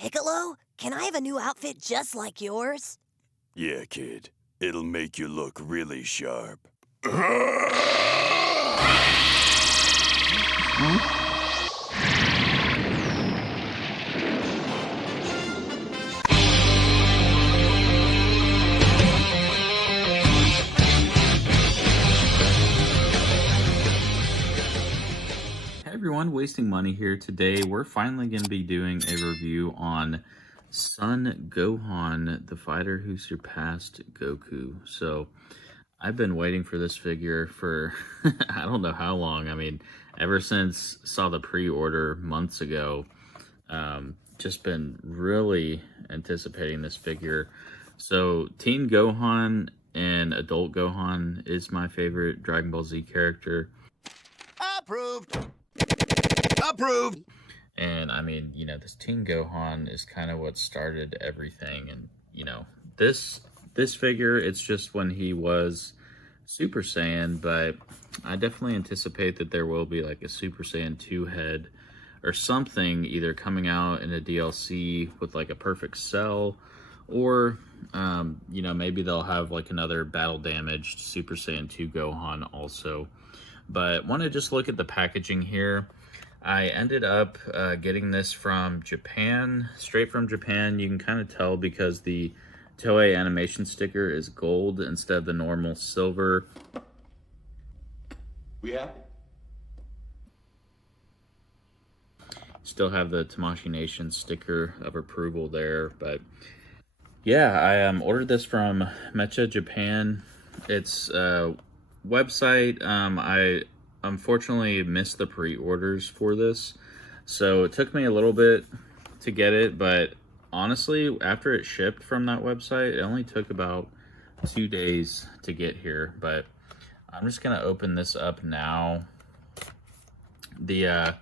Piccolo, can I have a new outfit just like yours? Yeah, kid. It'll make you look really sharp. Hey everyone, Wasting Money here. Today we're finally going to be doing a review on Son Gohan, the fighter who surpassed Goku. So I've been waiting for this figure for I don't know how long. I mean, ever since saw the pre-order months ago. Just been really anticipating this figure. So Teen Gohan and Adult Gohan is my favorite Dragon Ball Z character. Approved! Approved! And I mean, you know, this Teen Gohan is kind of what started everything. And, you know, this figure, it's just when he was Super Saiyan, but I definitely anticipate that there will be like a Super Saiyan 2 head or something either coming out in a DLC with like a perfect cell, or, you know, maybe they'll have like another battle damaged Super Saiyan 2 Gohan also. But want to just look at the packaging here. I ended up getting this from Japan, straight from Japan. You can kind of tell because the Toei animation sticker is gold instead of the normal silver. We have Still have the Tamashii Nation sticker of approval there, but yeah, I ordered this from Mecha Japan. It's website. I unfortunately missed the pre-orders for this, so it took me a little bit to get it, but honestly, after it shipped from that website, it only took about 2 days to get here. But I'm just gonna open this up now. The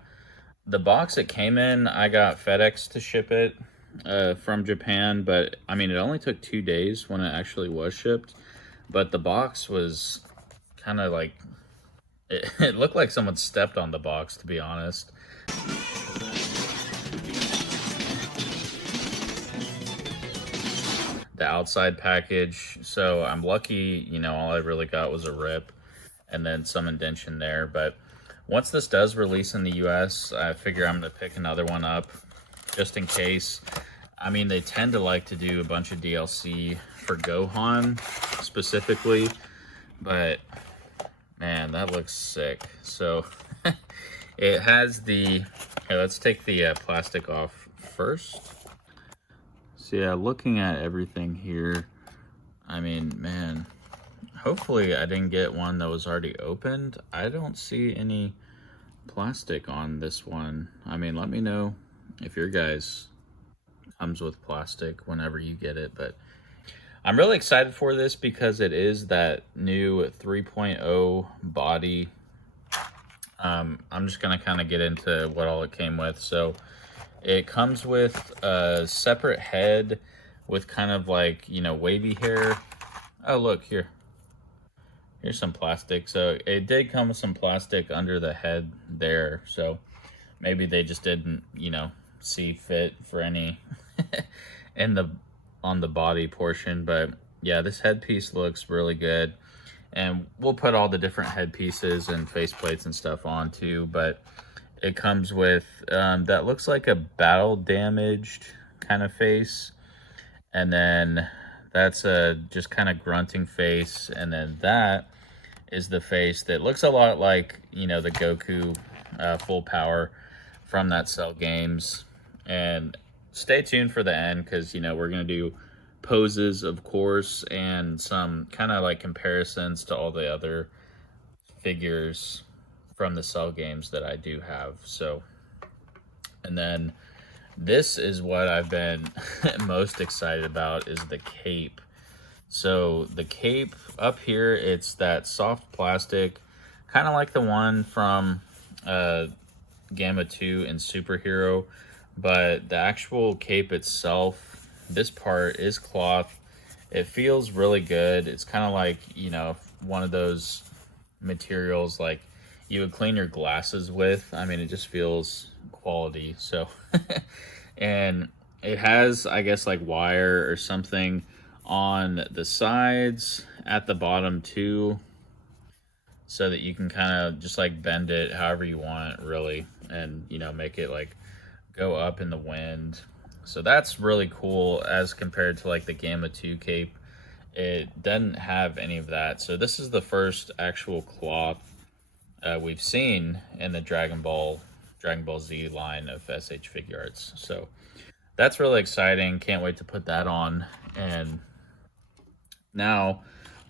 box it came in, I got FedEx to ship it from Japan, but I mean, it only took 2 days when it actually was shipped. But the box was kind of like, it looked like someone stepped on the box, to be honest. The outside package, so I'm lucky, you know, all I really got was a rip and then some indentation there. But once this does release in the US, I figure I'm gonna pick another one up just in case. I mean, they tend to like to do a bunch of DLC for Gohan specifically, but man, that looks sick. So it has the, here, let's take the plastic off first. So yeah, looking at everything here, I mean, man, hopefully I didn't get one that was already opened. I don't see any plastic on this one. I mean, let me know if your guys comes with plastic whenever you get it. But I'm really excited for this because it is that new 3.0 body. I'm just gonna kind of get into what all it came with. So it comes with a separate head with kind of like, you know, wavy hair. Oh, look here. Here's some plastic. So it did come with some plastic under the head there. So maybe they just didn't, you know, see fit for any on the body portion. But yeah, this headpiece looks really good. And we'll put all the different headpieces and faceplates and stuff on too. But it comes with, that looks like a battle damaged kind of face. And then that's a just kind of grunting face. And then that is the face that looks a lot like, you know, the Goku full power from that Cell games. And stay tuned for the end because, you know, we're going to do poses, of course, and some kind of like comparisons to all the other figures from the Cell games that I do have. So, and then this is what I've been most excited about, is the cape. So the cape up here, it's that soft plastic, kind of like the one from Gamma 2 and Superhero, but the actual cape itself, this part is cloth. It feels really good. It's kind of like, you know, one of those materials like you would clean your glasses with. I mean, it just feels quality. So, and it has, I guess, like wire or something on the sides at the bottom too, so that you can kind of just like bend it however you want, really, and you know, make it like go up in the wind. So that's really cool as compared to like the Gamma 2 cape. It doesn't have any of that. So this is the first actual claw we've seen in the Dragon Ball Z line of SH Figuarts. So that's really exciting. Can't wait to put that on. And now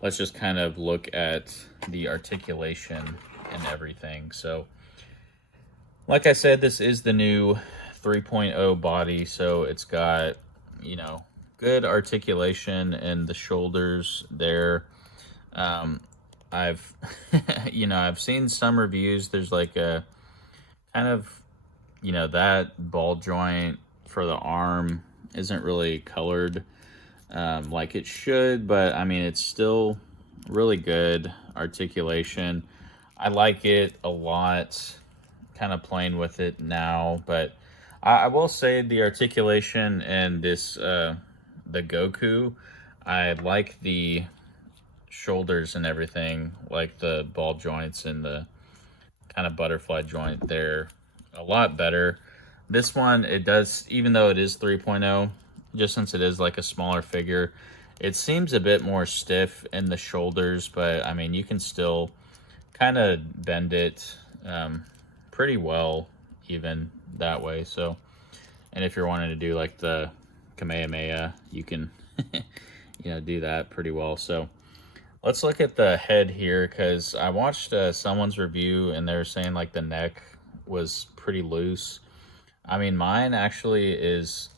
let's just kind of look at the articulation and everything. So like I said, this is the new 3.0 body, so it's got, you know, good articulation in the shoulders there. I've you know, I've seen some reviews. There's like a kind of, you know, that ball joint for the arm isn't really colored like it should, but I mean, it's still really good articulation. I like it a lot, kind of playing with it now, but I will say the articulation and this the Goku, I like the shoulders and everything, like the ball joints and the kind of butterfly joint there, a lot better. This one, it does, even though it is 3.0, just since it is like a smaller figure, it seems a bit more stiff in the shoulders, but I mean, you can still kind of bend it pretty well even that way. So, and if you're wanting to do like the Kamehameha, you can you know, do that pretty well. So let's look at the head here, because I watched someone's review and they were saying like the neck was pretty loose. I mean, mine actually is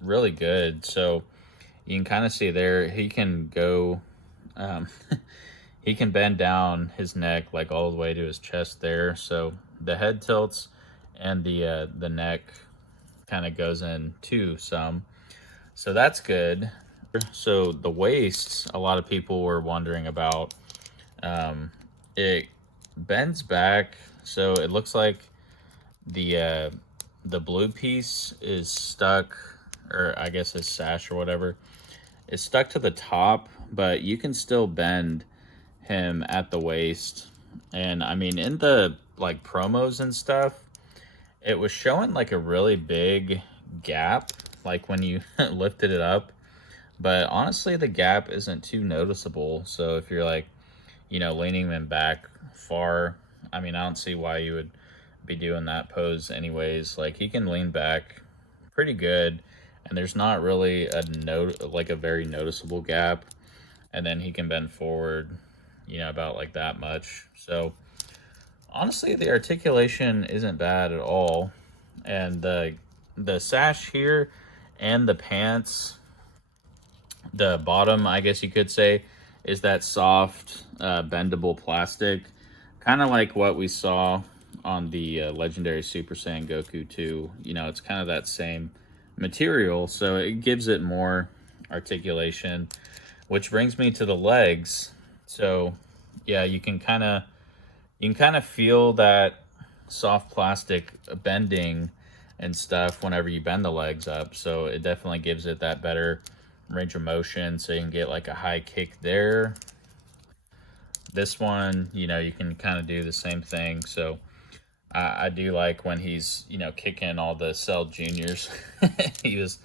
really good. So you can kind of see there, he can go he can bend down his neck like all the way to his chest there. So the head tilts and the neck kind of goes in too some. So that's good. So the waist, a lot of people were wondering about. It bends back, so it looks like the blue piece is stuck, or I guess his sash or whatever, is stuck to the top, but you can still bend him at the waist. And I mean, in the like promos and stuff, it was showing like a really big gap, like when you lifted it up. But honestly, the gap isn't too noticeable. So if you're like, you know, leaning them back far, I mean, I don't see why you would be doing that pose anyways. Like, he can lean back pretty good, and there's not really a like a very noticeable gap. And then he can bend forward, you know, about like that much. So honestly, the articulation isn't bad at all. And the sash here and the pants, the bottom, I guess you could say, is that soft, bendable plastic, kind of like what we saw on the legendary Super Saiyan Goku 2. You know, it's kind of that same material, so it gives it more articulation, which brings me to the legs. So yeah, you can kind of feel that soft plastic bending and stuff whenever you bend the legs up. So it definitely gives it that better range of motion, so you can get like a high kick there. This one, you know, you can kind of do the same thing. So I do like when he's, you know, kicking all the Cell Juniors. He was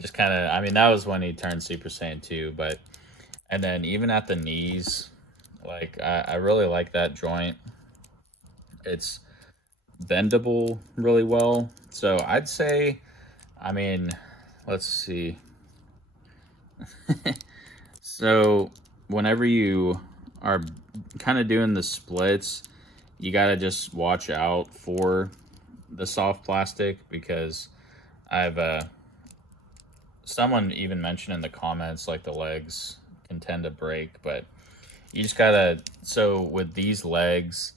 just kind of, I mean, that was when he turned Super Saiyan 2, but, and then even at the knees, like, I really like that joint. It's bendable really well. So I'd say, I mean, let's see. So whenever you are kind of doing the splits, you got to just watch out for the soft plastic, because I've someone even mentioned in the comments like the legs can tend to break, but you just gotta, so with these legs,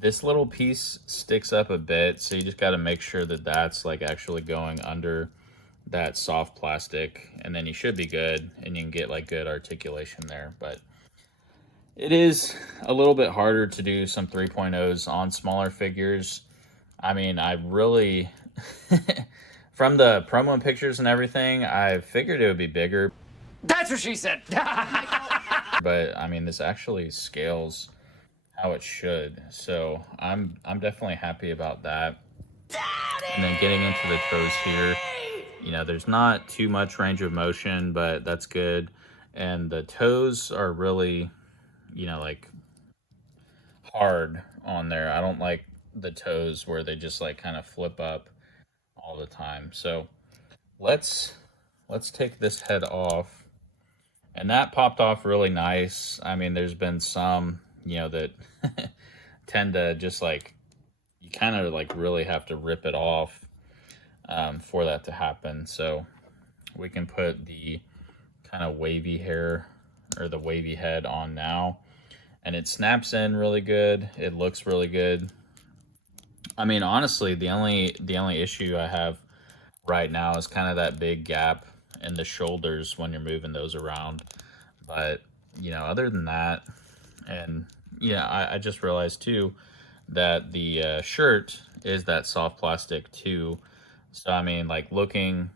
this little piece sticks up a bit, so you just got to make sure that that's like actually going under that soft plastic, and then you should be good, and you can get like good articulation there. But it is a little bit harder to do some 3.0s on smaller figures. I mean, I really From the promo pictures and everything, I figured it would be bigger. That's what she said. But I mean, this actually scales how it should. So I'm definitely happy about that. And then getting into the toes here, you know, there's not too much range of motion, but that's good. And the toes are really, you know, like hard on there. I don't like the toes where they just like kind of flip up all the time. So let's take this head off. And that popped off really nice. I mean, there's been some, you know, that tend to just like, you kind of like really have to rip it off for that to happen. So we can put the kind of wavy hair or the wavy head on now. And it snaps in really good. It looks really good. I mean, honestly, the only issue I have right now is kind of that big gap in the shoulders when you're moving those around. But, you know, other than that, and yeah, I just realized too that the shirt is that soft plastic too. So, I mean, like looking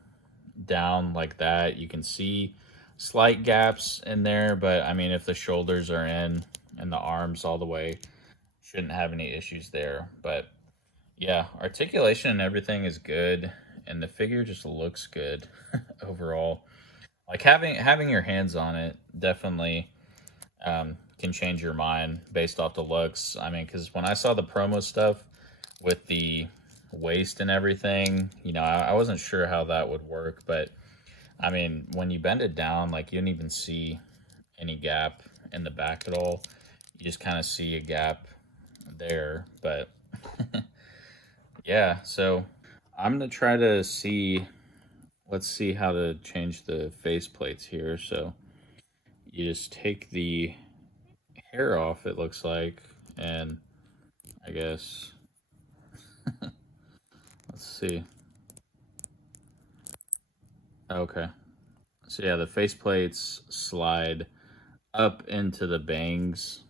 down like that, you can see slight gaps in there. But, I mean, if the shoulders are in and the arms all the way, shouldn't have any issues there. But, yeah, articulation and everything is good. And the figure just looks good overall. Like having your hands on it definitely can change your mind based off the looks. I mean, because when I saw the promo stuff with the waist and everything, you know, I wasn't sure how that would work. But, I mean, when you bend it down, like, you don't even see any gap in the back at all. You just kind of see a gap there. But, yeah, so I'm going to try to see... Let's see how to change the face plates here. So you just take the hair off, it looks like, and I guess, let's see. Okay. So yeah, the face plates slide up into the bangs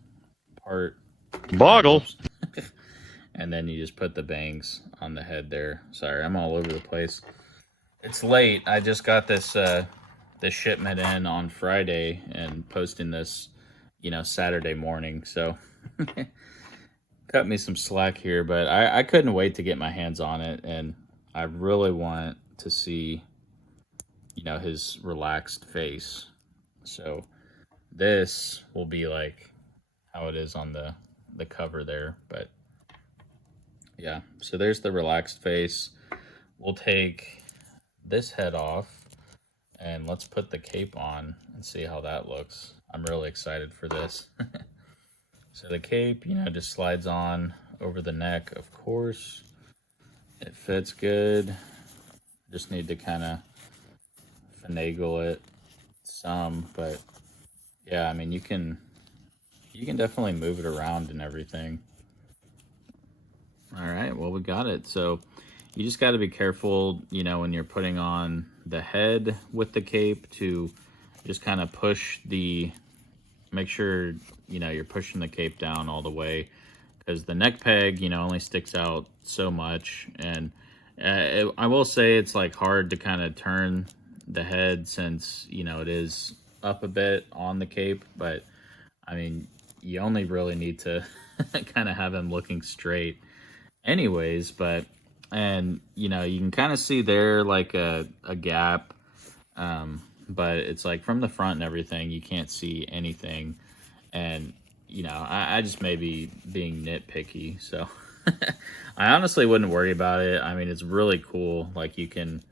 part. Boggle. And then you just put the bangs on the head there. Sorry, I'm all over the place. It's late. I just got this this shipment in on Friday and posting this, you know, Saturday morning. So cut me some slack here, but I couldn't wait to get my hands on it, and I really want to see, you know, his relaxed face. So this will be like how it is on the cover there. But yeah, so there's the relaxed face. We'll take this head off and let's put the cape on and see how that looks. I'm really excited for this. So the cape, you know, just slides on over the neck, of course. It fits good. Just need to kind of finagle it some, but yeah, I mean, you can definitely move it around and everything. All right, well, we got it. So you just got to be careful, you know, when you're putting on the head with the cape to just kind of make sure, you know, you're pushing the cape down all the way, because the neck peg, you know, only sticks out so much. And I will say it's like hard to kind of turn the head since, you know, it is up a bit on the cape. But I mean, you only really need to kind of have him looking straight anyways. But, and you know, you can kind of see there like a gap, but it's like from the front and everything, you can't see anything. And you know, I just may be being nitpicky, so I honestly wouldn't worry about it. I mean, it's really cool. Like, you can,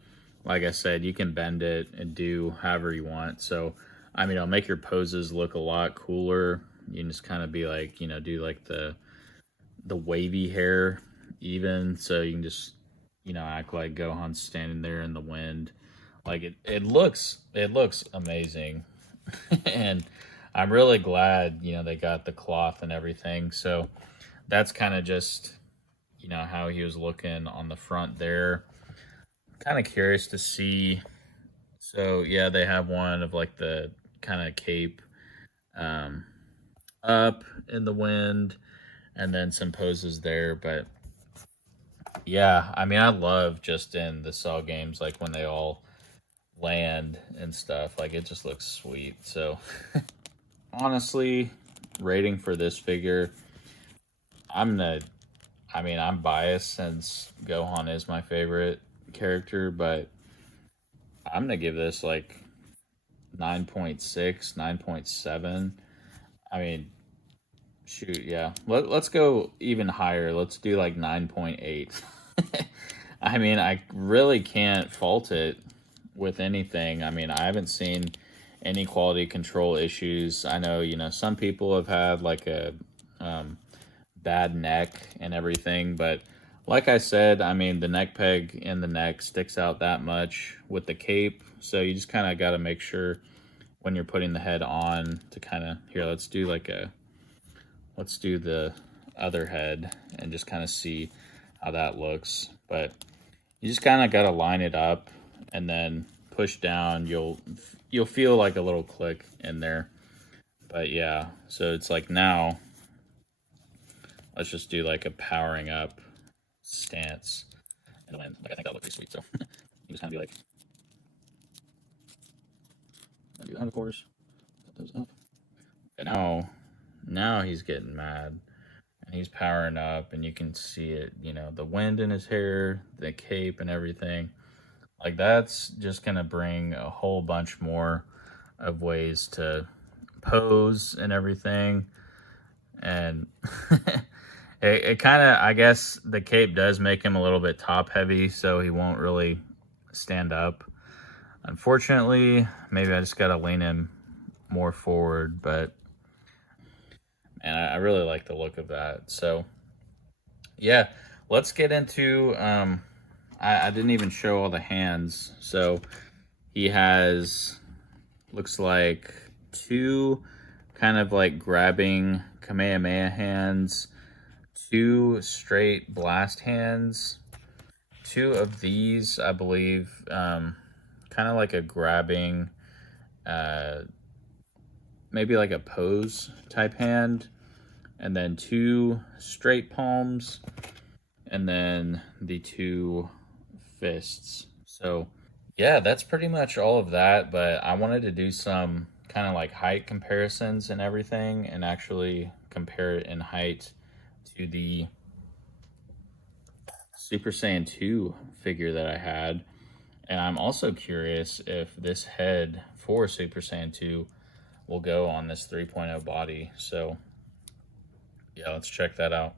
like I said, you can bend it and do however you want. So I mean, it'll make your poses look a lot cooler. You can just kind of be like, you know, do like the wavy hair even, so you can just, you know, act like Gohan's standing there in the wind. Like, it looks amazing. And I'm really glad, you know, they got the cloth and everything. So that's kind of just, you know, how he was looking on the front there. Kind of curious to see. So yeah, they have one of like the kind of cape up in the wind, and then some poses there. But Yeah, I mean, I love just in the Cell games, like when they all land and stuff. Like, it just looks sweet. So, honestly, rating for this figure, I'm gonna, I mean, I'm biased since Gohan is my favorite character, but I'm gonna give this like 9.6, 9.7. I mean, shoot, yeah. Let's go even higher. Let's do like 9.8. I mean, I really can't fault it with anything. I mean, I haven't seen any quality control issues. I know, some people have had like a bad neck and everything, but like I said, I mean, the neck peg in the neck sticks out that much with the cape. So you just kind of got to make sure when you're putting the head on to kind of, here, let's do the other head and just kind of see how that looks. But you just kind of got to line it up and then push down. You'll feel like a little click in there. But yeah, so it's like now, let's just do like a powering up stance and land. Like, I think that'll look pretty sweet. So you just kind of be like, do that, of course. Put those up. And now he's getting mad. And he's powering up, and you can see it, the wind in his hair, the cape, and everything. Like, that's just going to bring a whole bunch more of ways to pose and everything. And it kind of, I guess, the cape does make him a little bit top heavy, so he won't really stand up. Unfortunately, maybe I just got to lean him more forward, but and I really like the look of that. So, yeah, let's get into, I didn't even show all the hands. So, he has, looks like 2 kind of like grabbing Kamehameha hands, 2 straight blast hands, 2 of these, I believe, kind of like a grabbing, maybe like a pose type hand, and then 2 straight palms, and then the 2 fists. So yeah, that's pretty much all of that, but I wanted to do some kind of like height comparisons and everything, and actually compare it in height to the Super Saiyan 2 figure that I had. And I'm also curious if this head for Super Saiyan 2 will go on this 3.0 body. So yeah, let's check that out.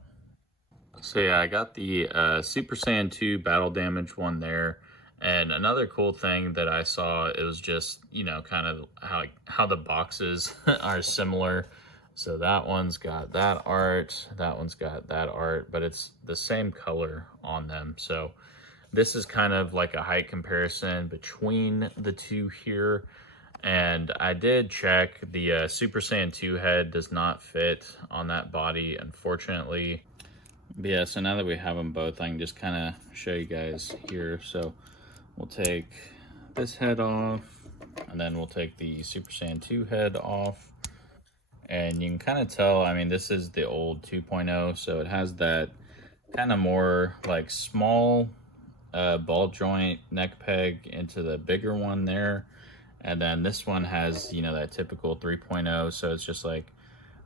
So yeah, I got the Super Saiyan 2 battle damage one there. And another cool thing that I saw, it was just, kind of how the boxes are similar. So that one's got that art, that one's got that art, but it's the same color on them. So this is kind of like a height comparison between the two here. And I did check, the Super Saiyan 2 head does not fit on that body, unfortunately. But yeah, so now that we have them both, I can just kind of show you guys here. So we'll take this head off, and then we'll take the Super Saiyan 2 head off. And you can kind of tell, I mean, this is the old 2.0, so it has that kind of more like small ball joint neck peg into the bigger one there. And then this one has, that typical 3.0, so it's just like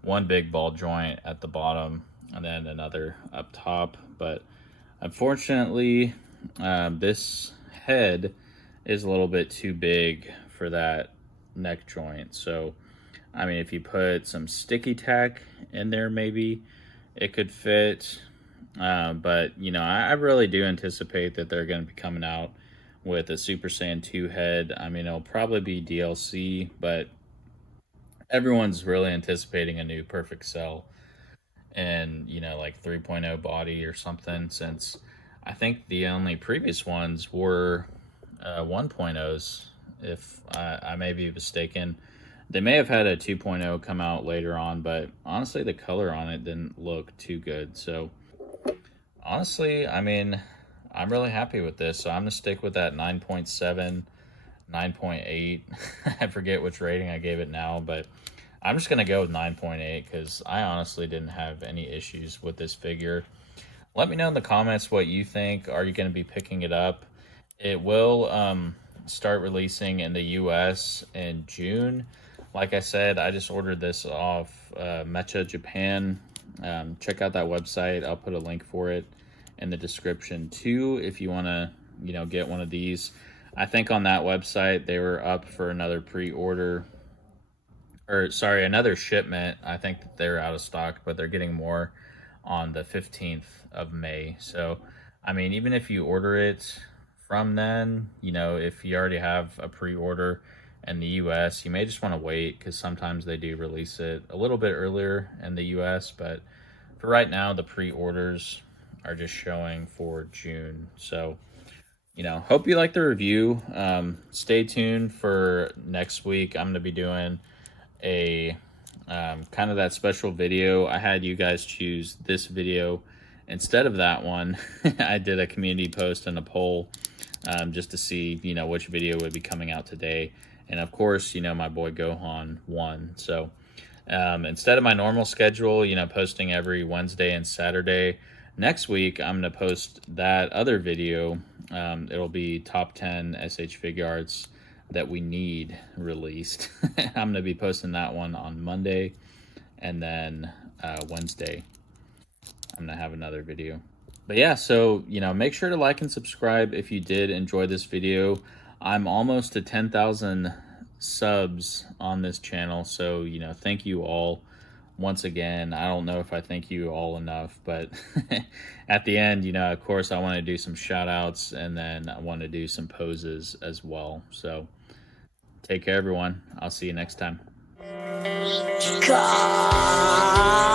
one big ball joint at the bottom and then another up top. But unfortunately, this head is a little bit too big for that neck joint. So, I mean, if you put some sticky tack in there, maybe it could fit. But, I really do anticipate that they're going to be coming out with a Super Saiyan 2 head. I mean, it'll probably be DLC, but everyone's really anticipating a new Perfect Cell and, like 3.0 body or something, since I think the only previous ones were 1.0s, if I may be mistaken. They may have had a 2.0 come out later on, but honestly, the color on it didn't look too good. So, honestly, I mean, I'm really happy with this. So I'm going to stick with that 9.7, 9.8. I forget which rating I gave it now, but I'm just going to go with 9.8 because I honestly didn't have any issues with this figure. Let me know in the comments what you think. Are you going to be picking it up? It will start releasing in the US in June. Like I said, I just ordered this off Mecha Japan. Check out that website. I'll put a link for it in the description too if you want to, get one of these. I think on that website they were up for another pre-order, or sorry, another shipment. I think that they're out of stock, but they're getting more on the 15th of May. So, I mean, even if you order it from then, if you already have a pre-order in the US, you may just want to wait because sometimes they do release it a little bit earlier in the US. But for right now, the pre-orders are just showing for June. So, hope you like the review. Stay tuned for next week. I'm going to be doing a kind of that special video. I had you guys choose this video instead of that one. I did a community post and a poll just to see, which video would be coming out today. And of course, my boy Gohan won. So instead of my normal schedule, posting every Wednesday and Saturday, next week I'm going to post that other video. It'll be top 10 SH Figuarts that we need released. I'm going to be posting that one on Monday, and then Wednesday I'm going to have another video. But yeah, so, make sure to like and subscribe if you did enjoy this video. I'm almost to 10,000 subs on this channel, so, thank you all once again. I don't know if I thank you all enough, but at the end, of course, I want to do some shout outs, and then I want to do some poses as well. So take care, everyone. I'll see you next time. God.